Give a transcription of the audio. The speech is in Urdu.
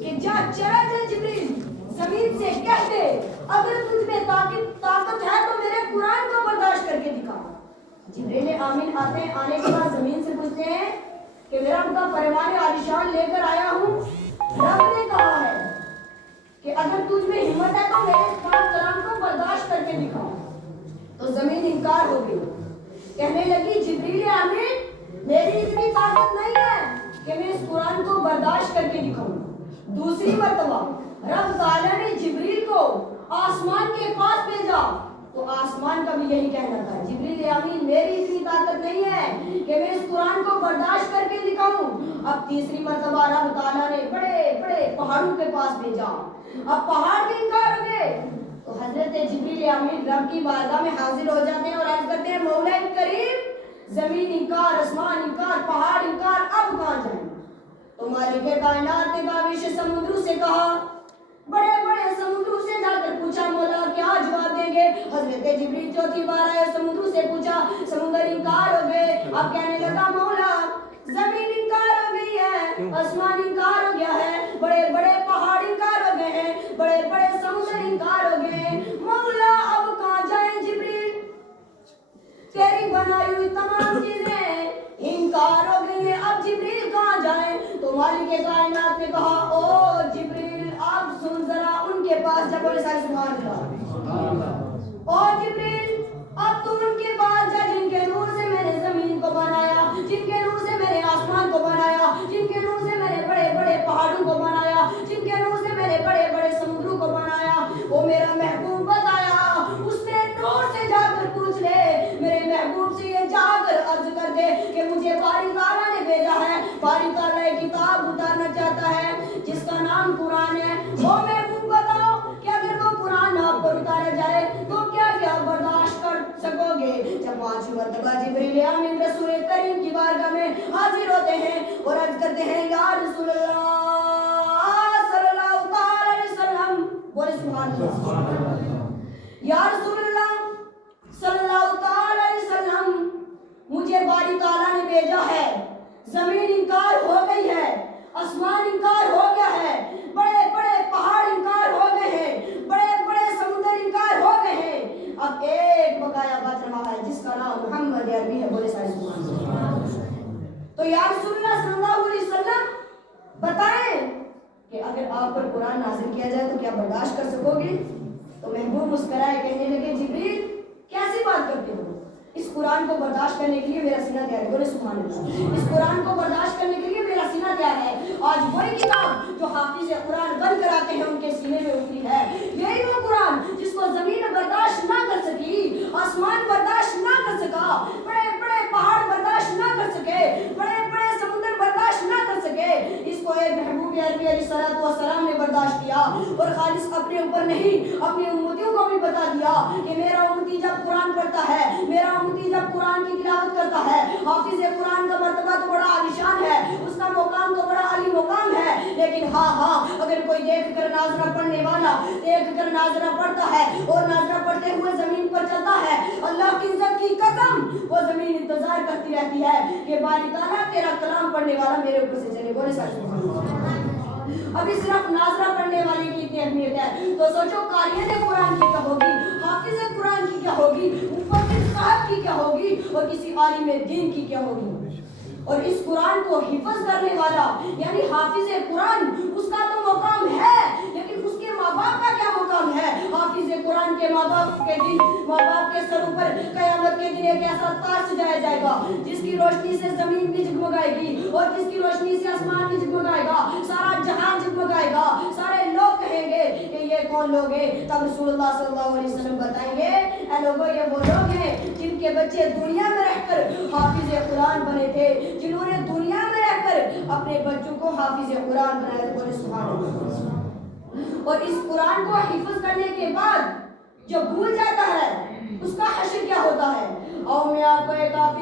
کہ جا چلا جا جبریل زمین سے کہہ دے اگر تجھ میں طاقت ہے تو میرے قرآن کو برداشت کر کے دکھا. جبریل آمین آتے ہیں, آنے کے بعد زمین سے پوچھتے ہیں کہ میرا ان کا فرمان عالیشان لے کر آیا ہوں. رب نے کہا ہے کہ اگر تجھ میں ہمت ہے تو میرے کلام کو برداشت کر کے دکھا. تو زمین انکار ہو گئی, کہنے لگی جبریل آمین میری اتنی طاقت نہیں ہے کہ میں اس قرآن کو برداشت کر کے دکھاؤں. دوسری مرتبہ رب تعالیٰ نے جبریل کو آسمان کے پاس بھیجا تو آسمان کا بھی یہی کہنا تھا جبریل آمین میری اتنی طاقت نہیں ہے کہ میں اس قرآن کو برداشت کر کے دکھاؤں. اب تیسری مرتبہ رب تعالیٰ نے بڑے بڑے پہاڑوں کے پاس بھیجا. اب پہاڑ بھی انکار ہو گئے تو حضرت جبریل آمین رب کی بارگاہ میں حاضر ہو جاتے ہیں اور عرض کرتے ہیں مولا کریم زمین انکار, آسمان انکار, پہاڑ انکار, اب کہاں جائیں. تو مالک کائنات نے کاوش سمندروں سے کہا, بڑے بڑے سمندروں سے جا کر پوچھا مولا کیا جواب دیں گے. حضرت جبریل چوتھی بار آئے, سمندروں سے پوچھا, سمندر انکار ہو گئے. اب کہنے لگا مولا زمین انکار ہو گئی ہے, آسمان انکار ہو گیا ہے, بڑے بڑے پہاڑ انکار ہو گئے ہیں, بڑے بڑے سمندر انکار ہو گئے ہیں. مولا اب کہاں جائیں جبریل, تیری بنائی ہوئی تمام چیزیں انکار ہو گئی ہیں, اب جبریل کہاں جائیں. تو مالک کائنات نے کہا او جبریل اب سن ذرا ان کے پاس جب بولے سارے سبحان اللہ. او جبریل اب تو ان کے پاس جا جن کے نور سے میں نے زمین کو بنایا, جن کے نور سے میں نے آسمان کو بنایا, جن کے نور سے میں نے بڑے بڑے پہاڑوں کو بنایا, جن کے نور سے میں نے بڑے بڑے سمندروں کو بنایا. وہ میرا محبوب بتایا, اس میں نور سے جا کر پوچھ لے, میرے محبوب سے یہ جا کر عرض کر دے کہ مجھے باری تعالیٰ نے بھیجا ہے, باری تعالیٰ ایک کتاب اتارنا چاہتا ہے جس کا نام قرآن ہے. وہ محبوب بتاؤ کہ اگر وہ قرآن آپ پر اتارا جائے تو کیا کیا برداشت کر سکو گے. جب پانچ مرتبہ جبریل آمین رسول کریم کی بارگاہ میں حاضر ہوتے ہیں اور عرض کرتے ہیں یا رسول اللہ صلی اللہ تعالی علیہ وسلم, بولے سبحان اللہ, یا رسول اللہ صلی اللہ تعالی علیہ وسلم مجھے باری تعالیٰ نے بھیجا ہے, زمین انکار ہو گئی ہے, آسمان انکار ہو گیا ہے, بڑے بڑے پہاڑ انکار ہو گئے ہیں, بڑے بڑے سمندر انکار ہو گئے ہیں. اب ایک بقایا بچ رہا ہے جس کا نام محمد عربی ہے, بولے سارے سبحان اللہ. تو یا رسول اللہ صلی اللہ علیہ وسلم بتائیں کہ اگر آپ پر قرآن نازل کیا جائے تو کیا برداشت کر سکو گے. تو محبوب مسکرائے, کہنے لگے جبریل کیسی بات کرتے ہو, اس قرآن کو برداشت کرنے کے لیے میرا سینہ تیار ہے, بولے سبحان اللہ. اس قرآن کو برداشت کرنے کے لیے میرا سینہ تیار ہے. آج وہی کتاب جو حافظ قرآن بند کراتے ہیں ان کے سینے میں اتری ہے, یہی وہ قرآن جس کو زمین برداشت نہ کر سکی, آسمان برداشت نہ کر سکا, بڑے بڑے پہاڑ برداشت نہ کر سکے, بڑے بڑے سمندر برداشت نہ کر سکے, اس کو ایک محبوب عربی علیہ السلام نے برداشت کیا. اور خالص اپنے اوپر نہیں اپنی امتیوں کو بھی بتا دیا کہ میرا امتی جب قرآن پڑھتا ہے, میرا امتی جب قرآن کی تلاوت کرتا ہے, حافظ قرآن کا مرتبہ تو بڑا عالیشان ہے, اس کا مقام تو بڑا عالی مقام ہے, لیکن ہاں اگر کوئی دیکھ کر ناظرہ پڑھنے والا دیکھ کر ناظرہ پڑھتا ہے اور ناظرہ پڑھتے ہوئے زمین پر چلتا ہے, اللہ کی عزت کی قسم وہ زمین انتظار کرتی رہتی ہے کہ باری تعالیٰ تیرا کلام پڑھنے والا میرے اوپر سے چلے, بولے سارے. ابھی صرف ناظرہ پڑھنے والے کی اتنی اہمیت ہے تو سوچو قاریہ قرآن کی کیا ہوگی, حافظ قرآن کی کیا ہوگی, مفسر صاحب کی کیا ہوگی, اور کسی عالم دین کی کیا ہوگی. اور اس قرآن کو حفظ کرنے والا یعنی حافظ قرآن اس کا تو مقام ہے, لیکن اس کے ماں باپ کا کیا مقام ہے. حافظ قرآن کے ماں باپ کے دن, ماں باپ کے سروں پر قیامت کے دن ایک ایسا تاج سجایا جائے گا جس کی روشنی سے زمین بھی جگمگائے گی اور جس کی روشنی سے آسمان بھی جگمگائے گا, سارا جہان جگمگائے گا, سارے لوگ کہیں گے کہ یہ کون لوگ ہیں. تب رسول اللہ صلی اللہ علیہ وسلم بتائیں گے اے لوگوں یہ وہ لوگ ہیں جن کے بچے دنیا میں رہ کر حافظ قرآن بنے تھے, جنہوں نے دنیا میں رہ کر اپنے بچوں کو حافظ قرآن بنایا تھا, بولے سبحان اللہ. اور اس قرآن کو حفظ کرنے کے بعد جو بھول جاتا ہے اس کا حشر کیا ہوتا ہے. اور میں آپ کو ایک حافظ